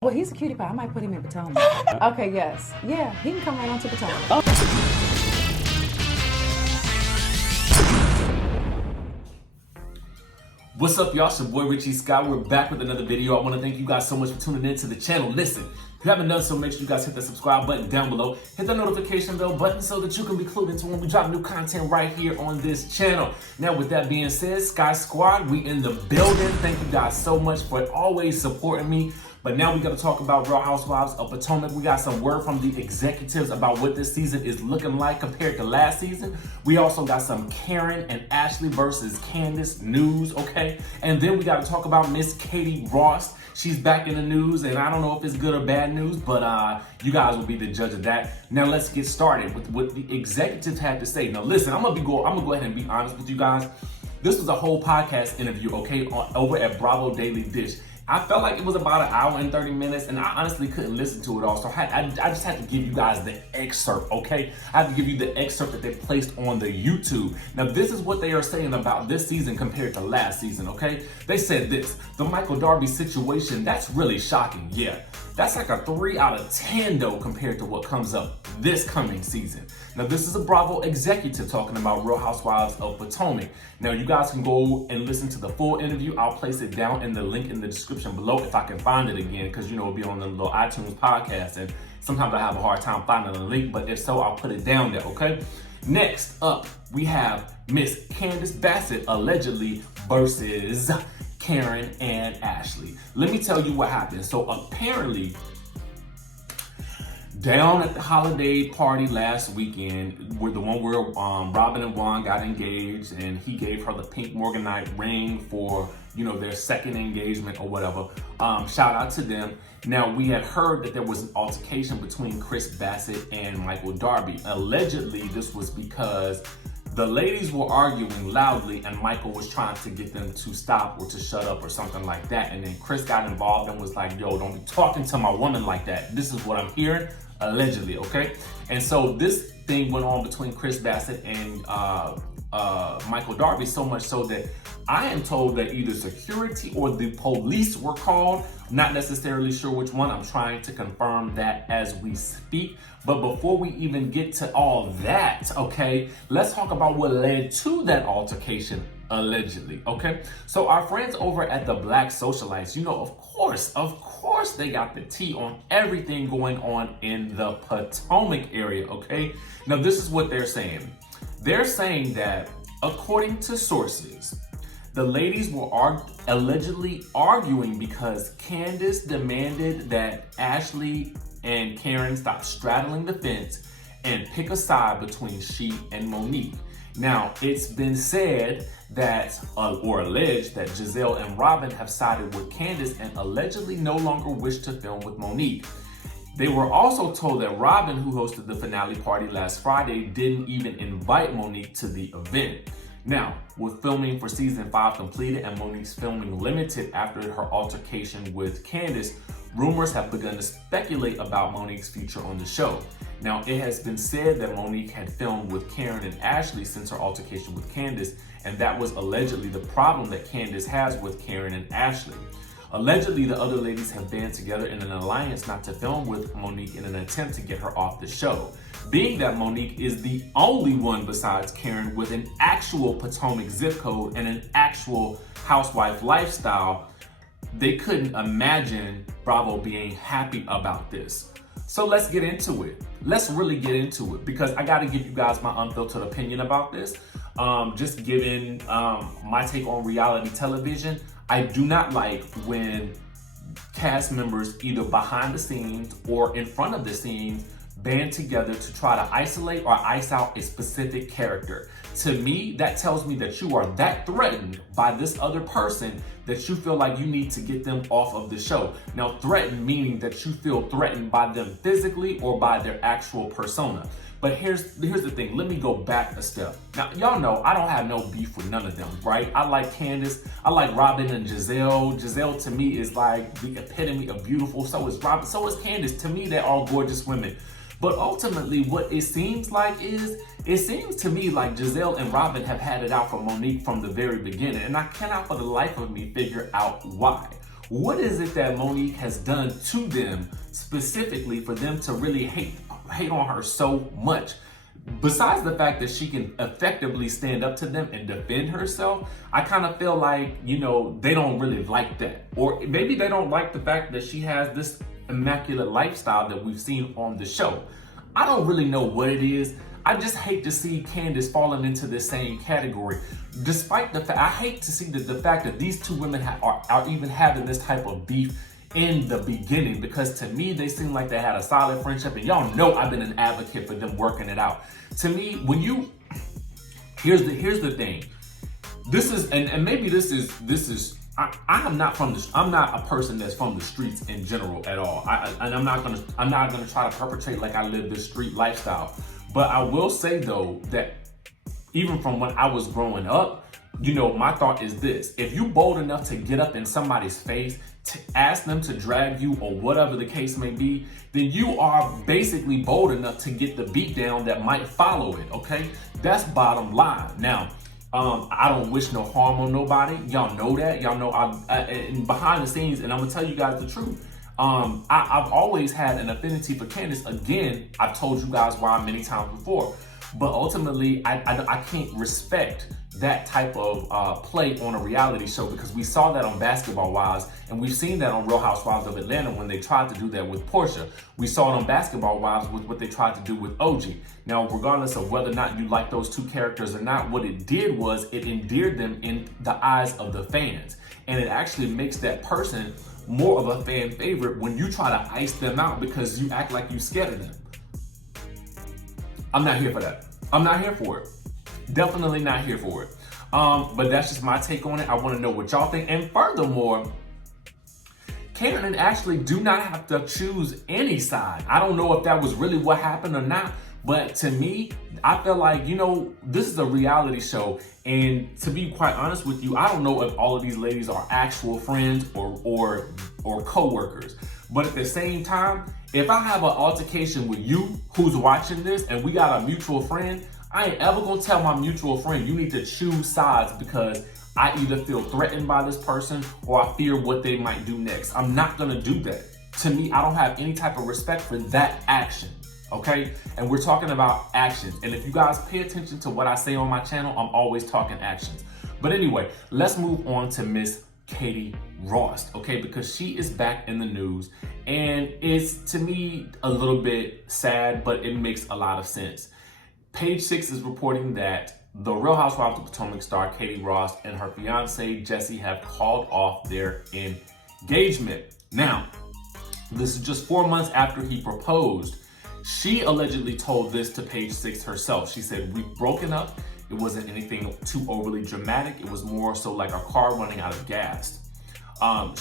Well, he's a cutie pie. I might put him in Potomac. Okay, yes. Yeah, he can come right on to Potomac. What's up, y'all? It's your boy Richie Scott. We're back with another video. I want to thank you guys so much for tuning in to the channel. Listen, if you haven't done so, make sure you guys hit that subscribe button down below. Hit the notification bell button so that you can be clued into when we drop new content right here on this channel. Now, with that being said, Sky Squad, we in the building. Thank you guys so much for always supporting me. But now we got to talk about Real Housewives of Potomac. We got some word from the executives about what this season is looking like compared to last season. We also got some Karen and Ashley versus Candiace news, okay? And then we got to talk about Miss Katie Rost. She's back in the news, and I don't know if it's good or bad news, but you guys will be the judge of that. Now let's get started with what the executives had to say. Now listen, I'm gonna go ahead and be honest with you guys. This was a whole podcast interview, okay, over at Bravo Daily Dish. I felt like it was about an hour and 30 minutes, and I honestly couldn't listen to it all. So I just had to give you guys the excerpt, okay? I had to give you the excerpt that they placed on the YouTube. Now, this is what they are saying about this season compared to last season, okay? They said this: the Michael Darby situation, that's really shocking. Yeah, that's like a 3 out of 10 though compared to what comes up this coming season. Now, this is a Bravo executive talking about Real Housewives of Potomac. Now, you guys can go and listen to the full interview. I'll place it down in the link in the description below if I can find it again, because, you know, it'll be on the little iTunes podcast, and sometimes I have a hard time finding the link, but if so, I'll put it down there, okay? Next up, we have Miss Candiace Bassett allegedly versus Karen and Ashley. Let me tell you what happened. So apparently, down at the holiday party last weekend, where the one where Robin and Juan got engaged, and he gave her the pink morganite ring for, you know, their second engagement or whatever. Shout out to them. Now, we had heard that there was an altercation between Kris Bassett and Michael Darby. Allegedly, this was because the ladies were arguing loudly and Michael was trying to get them to stop or to shut up or something like that. And then Kris got involved and was like, yo, don't be talking to my woman like that. This is what I'm hearing. Allegedly, okay? And so this thing went on between Kris Bassett and Michael Darby, so much so that I am told that either security or the police were called. Not necessarily sure which one. I'm trying to confirm that as we speak. But before we even get to all that, okay, let's talk about what led to that altercation, allegedly, okay? So our friends over at the Black Socialites, you know, of course, they got the tea on everything going on in the Potomac area, okay? Now, this is what they're saying. They're saying that, according to sources, the ladies were allegedly arguing because Candiace demanded that Ashley and Karen stop straddling the fence and pick a side between she and Monique. Now, it's been said that, or alleged that Gizelle and Robin have sided with Candiace and allegedly no longer wish to film with Monique. They were also told that Robin, who hosted the finale party last Friday, didn't even invite Monique to the event. Now, with filming for season 5 completed and Monique's filming limited after her altercation with Candiace, rumors have begun to speculate about Monique's future on the show. Now, it has been said that Monique had filmed with Karen and Ashley since her altercation with Candiace, and that was allegedly the problem that Candiace has with Karen and Ashley. Allegedly, the other ladies have band together in an alliance not to film with Monique in an attempt to get her off the show. Being that Monique is the only one besides Karen with an actual Potomac zip code and an actual housewife lifestyle, they couldn't imagine Bravo being happy about this. So let's get into it. Let's really get into it, because I got to give you guys my unfiltered opinion about this. Just giving my take on reality television. I do not like when cast members, either behind the scenes or in front of the scenes, band together to try to isolate or ice out a specific character. To me, that tells me that you are that threatened by this other person that you feel like you need to get them off of the show. Now, threatened meaning that you feel threatened by them physically or by their actual persona. But here's the thing. Let me go back a step. Now, y'all know I don't have no beef with none of them, right? I like Candiace. I like Robin and Gizelle. Gizelle to me is like the epitome of beautiful. So is Robin. So is Candiace. To me, they're all gorgeous women. But ultimately, what it seems like is, it seems to me like Gizelle and Robin have had it out for Monique from the very beginning. And I cannot for the life of me figure out why. What is it that Monique has done to them specifically for them to really hate on her so much? Besides the fact that she can effectively stand up to them and defend herself, I kind of feel like, you know, they don't really like that. Or maybe they don't like the fact that she has this immaculate lifestyle that we've seen on the show. I don't really know what it is. I just hate to see Candiace falling into the same category. Despite the fact, I hate to see the fact that these two women are even having this type of beef in the beginning, because to me, they seem like they had a solid friendship, and y'all know I've been an advocate for them working it out. To me, when you, here's the thing. This is, and maybe this is, I'm not a person that's from the streets in general at all. And I'm not gonna try to perpetrate like I live this street lifestyle. But I will say though that even from when I was growing up, you know, my thought is this: if you bold enough to get up in somebody's face, to ask them to drag you or whatever the case may be, then you are basically bold enough to get the beat down that might follow it, okay? That's bottom line. Now, I don't wish no harm on nobody. Y'all know that. Y'all know and behind the scenes, and I'm gonna tell you guys the truth. I've always had an affinity for Candiace. Again, I've told you guys why many times before, but ultimately, I can't respect that type of play on a reality show, because we saw that on Basketball Wives, and we've seen that on Real Housewives of Atlanta when they tried to do that with Porsha. We saw it on Basketball Wives with what they tried to do with OG. Now, regardless of whether or not you like those two characters or not, what it did was it endeared them in the eyes of the fans, and it actually makes that person more of a fan favorite when you try to ice them out because you act like you scared of them. I'm not here for that. I'm not here for it. Definitely not here for it. But that's just my take on it. I want to know what y'all think. And furthermore, Karen and Ashley do not have to choose any side. I don't know if that was really what happened or not, but to me, I feel like, you know, this is a reality show, and to be quite honest with you, I don't know if all of these ladies are actual friends or co-workers. But at the same time, if I have an altercation with you who's watching this and we got a mutual friend, I ain't ever gonna tell my mutual friend, you need to choose sides, because I either feel threatened by this person or I fear what they might do next. I'm not gonna do that. To me, I don't have any type of respect for that action, okay? And we're talking about actions. And if you guys pay attention to what I say on my channel, I'm always talking actions. But anyway, let's move on to Miss Katie Rost, okay? Because she is back in the news, and it's, to me, a little bit sad, but it makes a lot of sense. Page 6 is reporting that the Real Housewives of Potomac star Katie Rost and her fiance Jesse have called off their engagement. Now, this is just 4 months after he proposed. She allegedly told this to Page 6 herself. She said, "We've broken up. It wasn't anything too overly dramatic. It was more so like a car running out of gas."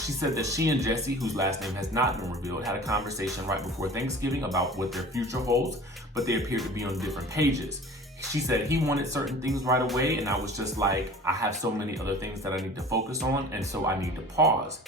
She said that she and Jesse, whose last name has not been revealed, had a conversation right before Thanksgiving about what their future holds, but they appeared to be on different pages. She said he wanted certain things right away, and I was just like, I have so many other things that I need to focus on, and so I need to pause.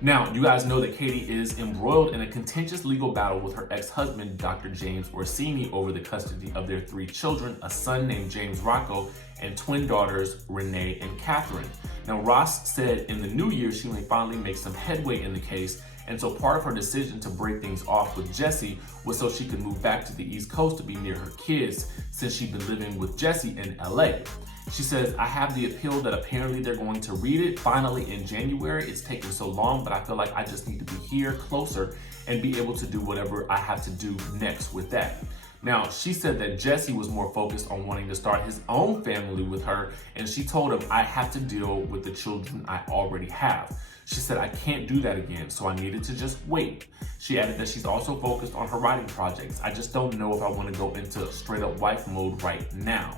Now, you guys know that Katie is embroiled in a contentious legal battle with her ex-husband, Dr. James Orsini, over the custody of their 3 children, a son named James Rocco, and twin daughters, Renee and Catherine. Now, Ross said in the new year she may finally make some headway in the case, and so part of her decision to break things off with Jesse was so she could move back to the East Coast to be near her kids, since she'd been living with Jesse in LA. She says, "I have the appeal that apparently they're going to read it finally in January. It's taken so long, but I feel like I just need to be here closer and be able to do whatever I have to do next with that." Now, she said that Jesse was more focused on wanting to start his own family with her, and she told him, "I have to deal with the children I already have." She said, "I can't do that again, so I needed to just wait." She added that she's also focused on her writing projects. "I just don't know if I want to go into straight up wife mode right now."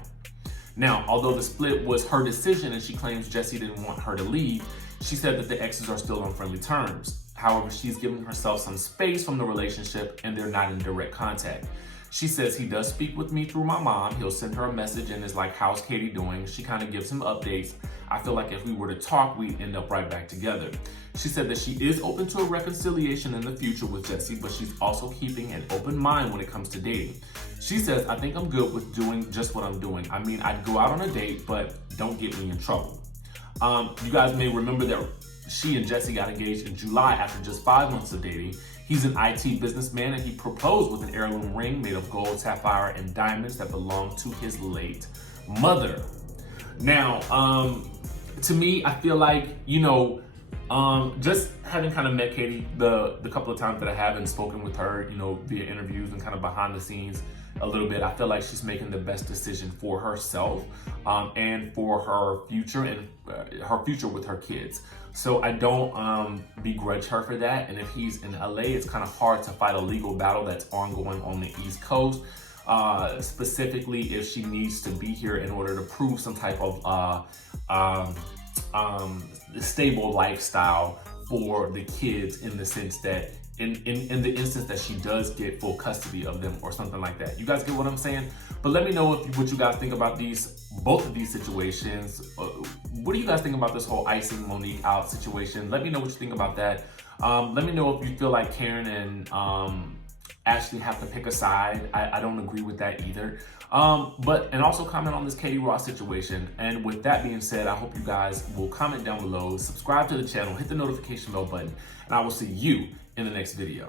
Now, although the split was her decision and she claims Jesse didn't want her to leave, she said that the exes are still on friendly terms. However, she's giving herself some space from the relationship and they're not in direct contact. She says he does speak with me through my mom. He'll send her a message and is like, "How's Katie doing?" She kind of gives him updates. "I feel like if we were to talk, we'd end up right back together." She said that she is open to a reconciliation in the future with Jesse, but she's also keeping an open mind when it comes to dating. She says, "I think I'm good with doing just what I'm doing. I mean, I'd go out on a date, but don't get me in trouble." You guys may remember that she and Jesse got engaged in July after just 5 months of dating. He's an IT businessman, and he proposed with an heirloom ring made of gold, sapphire, and diamonds that belonged to his late mother. Now, to me, I feel like, you know, just having kind of met Katie the couple of times that I have and spoken with her, you know, via interviews and kind of behind the scenes a little bit, I feel like she's making the best decision for herself and for her future and her future with her kids. So I don't begrudge her for that. And if he's in LA, it's kind of hard to fight a legal battle that's ongoing on the East Coast. Specifically if she needs to be here in order to prove some type of stable lifestyle for the kids, in the sense that in the instance that she does get full custody of them or something like that. You guys get what I'm saying? But let me know what you guys think about both of these situations. What do you guys think about this whole icing Monique out situation? Let me know what you think about that. Let me know if you feel like Karen and Ashley have to pick a side. I don't agree with that either. And also comment on this Katie Rost situation. And with that being said, I hope you guys will comment down below, subscribe to the channel, hit the notification bell button, and I will see you in the next video.